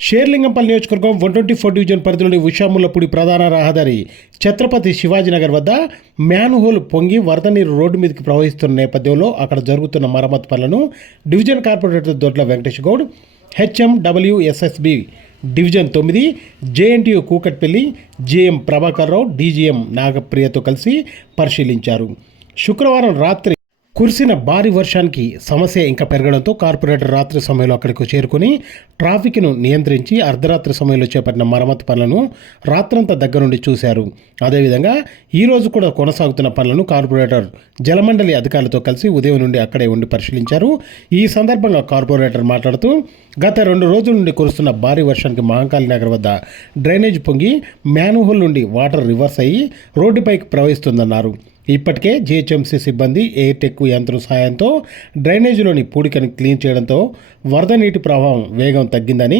షేర్లింగంపల్లి నియోజకవర్గం 124 డివిజన్ పరిధిలోని ఉషాముల్లపూడి ప్రధాన రహదారి ఛత్రపతి శివాజీనగర్ వద్ద మ్యాన్హోల్ పొంగి వరద నీరు రోడ్డు మీదకి ప్రవహిస్తున్న నేపథ్యంలో అక్కడ జరుగుతున్న మరమ్మతు పనులను division corporator Dodla Venkatesh Goud, HMWSSB division 9 JNTU Kukatpally GM Prabhakar Rao, DGM నాగప్రియతో కలిసి పరిశీలించారు. శుక్రవారం రాత్రి కురిసిన భారీ వర్షానికి సమస్య ఇంకా పెరగడంతో కార్పొరేటర్ రాత్రి సమయంలో అక్కడికి చేరుకుని ట్రాఫిక్ను నియంత్రించి అర్ధరాత్రి సమయంలో చేపట్టిన మరమ్మతు పనులను రాత్రంతా దగ్గర నుండి చూశారు. అదేవిధంగా ఈరోజు కూడా కొనసాగుతున్న పనులను కార్పొరేటర్ జలమండలి అధికారులతో కలిసి ఉదయం నుండి అక్కడే ఉండి పరిశీలించారు. ఈ సందర్భంగా కార్పొరేటర్ మాట్లాడుతూ గత 2 రోజుల నుండి కురుస్తున్న భారీ వర్షానికి మహంకాళి నగర్ వద్ద డ్రైనేజ్ పొంగి మ్యాన్హోల్ నుండి వాటర్ రివర్స్ అయ్యి రోడ్డుపైకి ప్రవహిస్తుందన్నారు. ఇప్పటికే జిహెచ్ఎంసీ సిబ్బంది ఎయిర్టెక్ యంత్రం సాయంతో డ్రైనేజీలోని పూడికను క్లీన్ చేయడంతో వరద నీటి ప్రవాహం వేగం తగ్గిందని,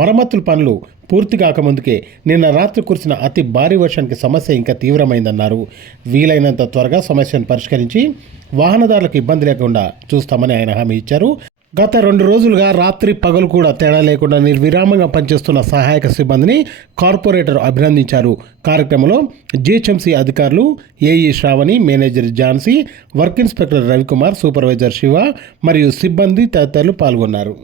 మరమ్మతుల పనులు పూర్తి కాకముందుకే నిన్న రాత్రి కురిసిన అతి భారీ వర్షానికి సమస్య ఇంకా తీవ్రమైందన్నారు. వీలైనంత త్వరగా సమస్యను పరిష్కరించి వాహనదారులకు ఇబ్బంది లేకుండా చూస్తామని ఆయన హామీ ఇచ్చారు. గత 2 రోజులుగా రాత్రి పగలు కూడా తేడా లేకుండా నిర్విరామంగా పనిచేస్తున్న సహాయక సిబ్బందిని కార్పొరేటర్ అభినందించారు. కార్యక్రమంలో జిహెచ్ఎంసీ అధికారులు AE Sravani, manager Jhansi, work inspector Ravikumar, supervisor Shiva మరియు సిబ్బంది తదితరులు పాల్గొన్నారు.